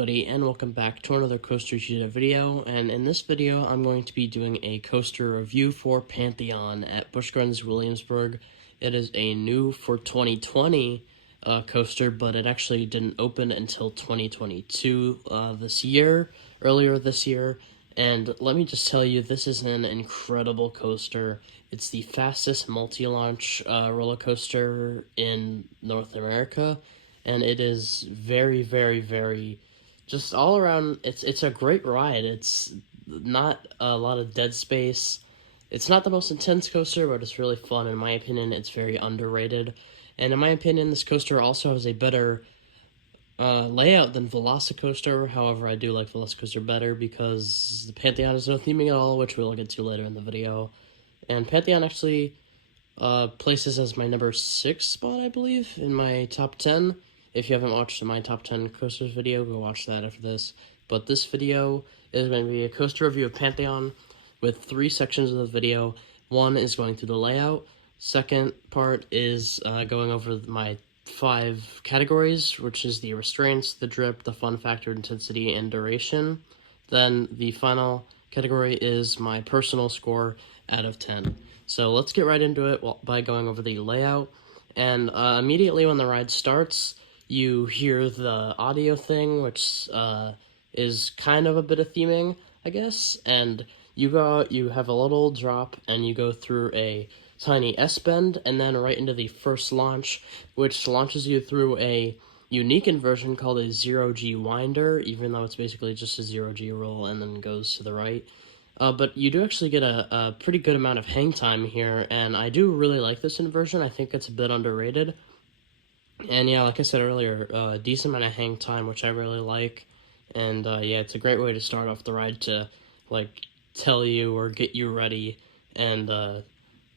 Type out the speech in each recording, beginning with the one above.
everybody, and welcome back to another Coaster Tutor video. And in this video, I'm going to be doing a coaster review for Pantheon at Busch Williamsburg. It is a new for 2020 coaster, but it actually didn't open until 2022 earlier this year. And let me just tell you, this is an incredible coaster. It's the fastest multi-launch roller coaster in North America. And it is very, very, very, just all around, it's a great ride. It's not a lot of dead space. It's not the most intense coaster, but it's really fun. In my opinion, it's very underrated. And in my opinion, this coaster also has a better layout than Velocicoaster. However, I do like Velocicoaster better because the Pantheon has no theming at all, which we'll get to later in the video. And Pantheon actually places as my number 6 spot, I believe, in my top 10. If you haven't watched my top 10 coasters video, go watch that after this. But this video is going to be a coaster review of Pantheon with 3 sections of the video. One is going through the layout. Second part is going over my 5 categories, which is the restraints, the drip, the fun factor, intensity, and duration. Then the final category is my personal score out of 10. So let's get right into it by going over the layout. And immediately when the ride starts, you hear the audio thing, which is kind of a bit of theming, I guess. And you have a little drop, and you go through a tiny S-bend, and then right into the first launch, which launches you through a unique inversion called a 0G winder, even though it's basically just a 0G roll and then goes to the right. But you do actually get a pretty good amount of hang time here, and I do really like this inversion. I think it's a bit underrated. And yeah, like I said earlier, a decent amount of hang time, which I really like. And yeah, it's a great way to start off the ride to, like, tell you or get you ready and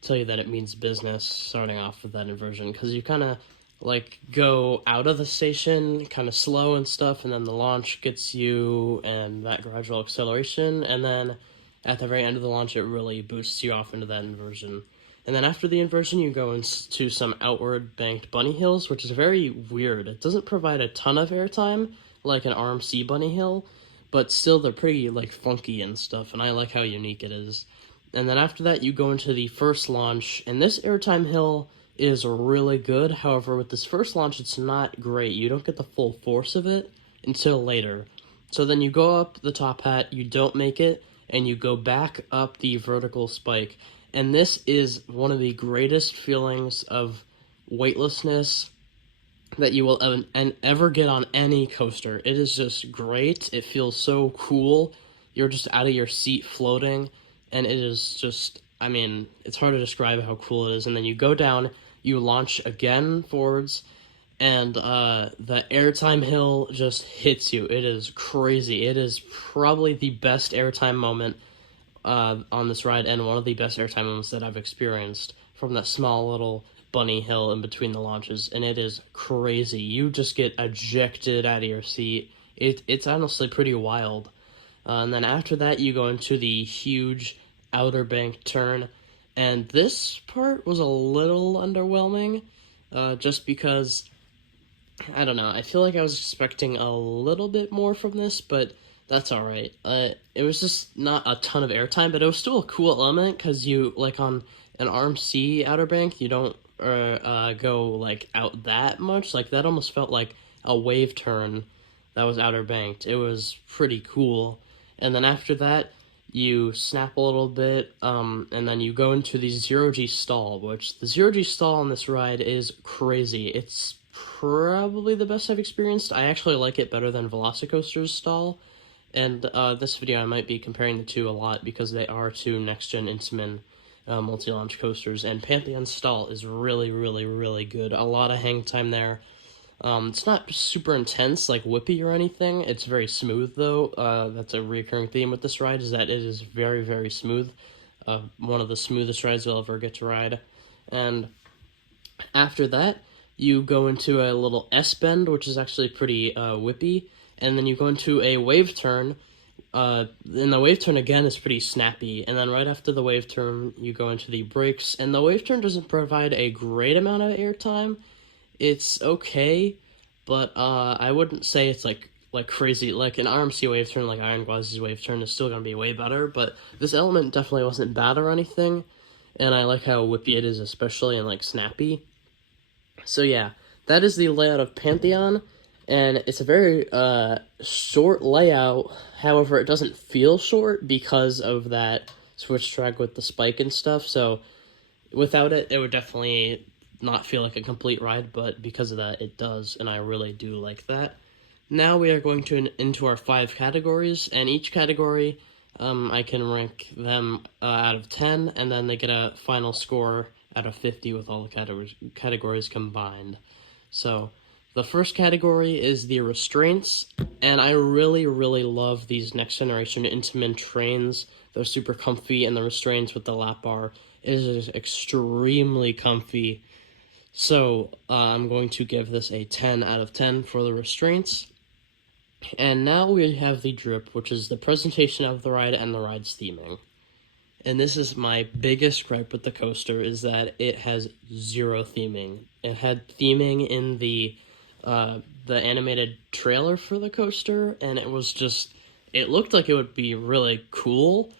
tell you that it means business starting off with that inversion. Because you kind of, like, go out of the station kind of slow and stuff, and then the launch gets you and that gradual acceleration. And then at the very end of the launch, it really boosts you off into that inversion. And then after the inversion, you go into some outward banked bunny hills, which is very weird. It doesn't provide a ton of airtime, like an RMC bunny hill, but still they're pretty, like, funky and stuff, and I like how unique it is. And then after that, you go into the first launch, and this airtime hill is really good. However, with this first launch, it's not great. You don't get the full force of it until later. So then you go up the top hat, you don't make it, and you go back up the vertical spike. And this is one of the greatest feelings of weightlessness that you will ever get on any coaster. It is just great. It feels so cool. You're just out of your seat floating, and it is just, I mean, it's hard to describe how cool it is. And then you go down, you launch again forwards, and the airtime hill just hits you. It is crazy. It is probably the best airtime moment on this ride, and one of the best airtime moments that I've experienced from that small little bunny hill in between the launches, and it is crazy. You just get ejected out of your seat. It's honestly pretty wild. And then after that, you go into the huge outer bank turn, and this part was a little underwhelming, just because, I don't know, I feel like I was expecting a little bit more from this, but that's alright. It was just not a ton of airtime, but it was still a cool element, because you, like, on an RMC Outer Bank, you don't go, like, out that much. Like, that almost felt like a wave turn that was Outer Banked. It was pretty cool. And then after that, you snap a little bit, and then you go into the 0G stall, which the 0G stall on this ride is crazy. It's probably the best I've experienced. I actually like it better than Velocicoaster's stall. And this video, I might be comparing the two a lot because they are 2 next-gen Intamin multi-launch coasters. And Pantheon's stall is really, really, really good. A lot of hang time there. It's not super intense, like whippy or anything. It's very smooth, though. That's a recurring theme with this ride, is that it is very, very smooth. One of the smoothest rides you'll ever get to ride. And after that, you go into a little S-bend, which is actually pretty whippy. And then you go into a wave turn, and the wave turn again is pretty snappy. And then right after the wave turn, you go into the brakes, and the wave turn doesn't provide a great amount of airtime. It's okay, but I wouldn't say it's, like, like crazy, like an RMC wave turn, like Iron Glazie's wave turn is still gonna be way better, but this element definitely wasn't bad or anything, and I like how whippy it is, especially, and like snappy. So yeah, that is the layout of Pantheon, and it's a very short layout. However, it doesn't feel short because of that switch track with the spike and stuff, so without it, it would definitely not feel like a complete ride, but because of that, it does, and I really do like that. Now we are going to into our 5 categories, and each category, I can rank them out of 10, and then they get a final score out of 50 with all the categories combined. So, the first category is the restraints, and I really, really love these next generation Intamin trains. They're super comfy, and the restraints with the lap bar is extremely comfy. So, I'm going to give this a 10 out of 10 for the restraints. And now we have the drip, which is the presentation of the ride and the ride's theming. And this is my biggest gripe with the coaster, is that it has zero theming. It had theming in the animated trailer for the coaster, and it was just, it looked like it would be really cool.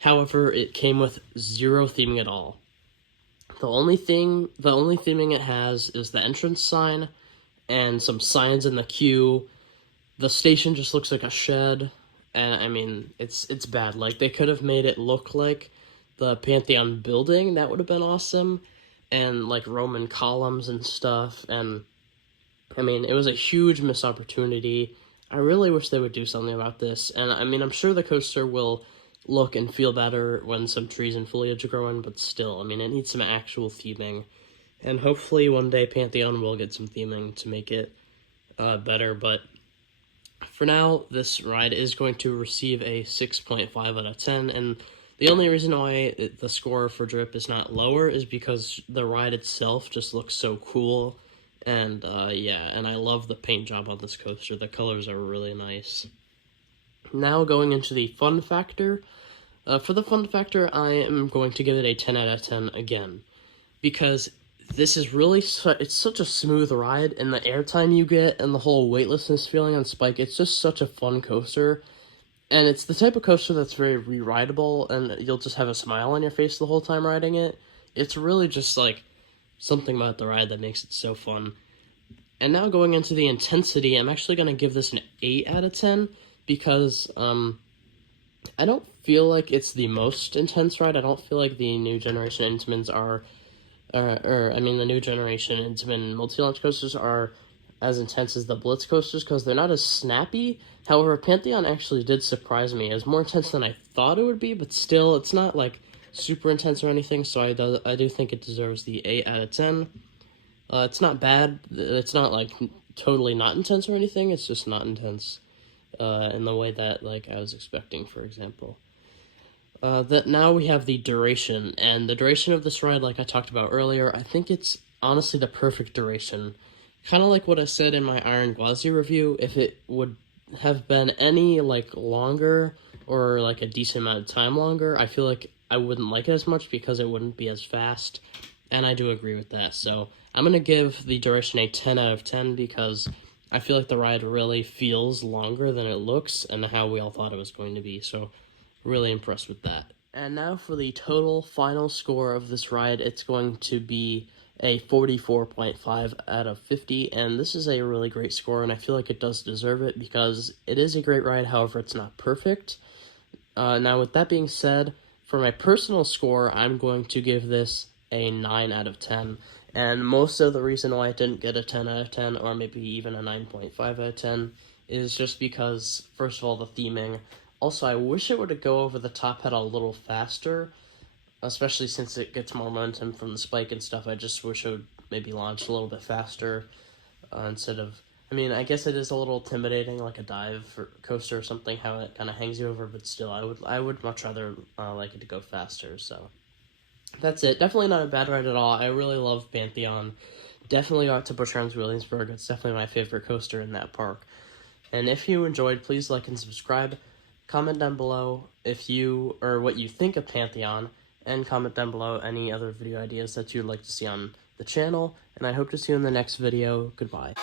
However, it came with zero theming at all. The only theming it has is the entrance sign and some signs in the queue. The station just looks like a shed, and I mean, it's bad. Like, they could have made it look like the Pantheon building. That would have been awesome, and like Roman columns and stuff. And I mean, it was a huge missed opportunity. I really wish they would do something about this, and I mean, I'm sure the coaster will look and feel better when some trees and foliage grow in, but still, I mean, it needs some actual theming, and hopefully one day Pantheon will get some theming to make it better. But for now, this ride is going to receive a 6.5 out of 10, and the only reason why the score for Drip is not lower is because the ride itself just looks so cool, and yeah, and I love the paint job on this coaster. The colors are really nice. Now going into the fun factor. For the fun factor, I am going to give it a 10 out of 10 again, because this is really, it's such a smooth ride, and the airtime you get and the whole weightlessness feeling on Spike, it's just such a fun coaster, and it's the type of coaster that's very re-rideable, and you'll just have a smile on your face the whole time riding it. It's really just, like, something about the ride that makes it so fun. And now going into the intensity, I'm actually going to give this an 8 out of 10, because, I don't feel like it's the most intense ride. I don't feel like the new generation Intamins are, the new generation Intamin multi-launch coasters are as intense as the Blitz coasters, because they're not as snappy. However, Pantheon actually did surprise me. It was more intense than I thought it would be, but still, it's not, like, super intense or anything, so I do think it deserves the 8 out of 10. It's not bad. It's not, like, totally not intense or anything. It's just not intense in the way that, like, I was expecting, for example. That now we have the duration, and the duration of this ride, like I talked about earlier, I think it's honestly the perfect duration. Kind of like what I said in my Iron Glazie review, if it would have been any, like, longer, or, like, a decent amount of time longer, I feel like I wouldn't like it as much because it wouldn't be as fast, and I do agree with that. So I'm going to give the duration a 10 out of 10 because I feel like the ride really feels longer than it looks and how we all thought it was going to be, so really impressed with that. And now for the total final score of this ride, it's going to be a 44.5 out of 50, and this is a really great score, and I feel like it does deserve it because it is a great ride. However, it's not perfect. Now, with that being said, for my personal score, I'm going to give this a 9 out of 10, and most of the reason why it didn't get a 10 out of 10, or maybe even a 9.5 out of 10, is just because, first of all, the theming. Also, I wish it would go over the top hat a little faster, especially since it gets more momentum from the spike and stuff. I just wish it would maybe launch a little bit faster instead of... I mean, I guess it is a little intimidating, like a dive coaster or something, how it kind of hangs you over, but still, I would much rather like it to go faster, so... That's it. Definitely not a bad ride at all. I really love Pantheon. Definitely got to Busch Williamsburg. It's definitely my favorite coaster in that park. And if you enjoyed, please like and subscribe. Comment down below what you think of Pantheon, and comment down below any other video ideas that you'd like to see on the channel, and I hope to see you in the next video. Goodbye.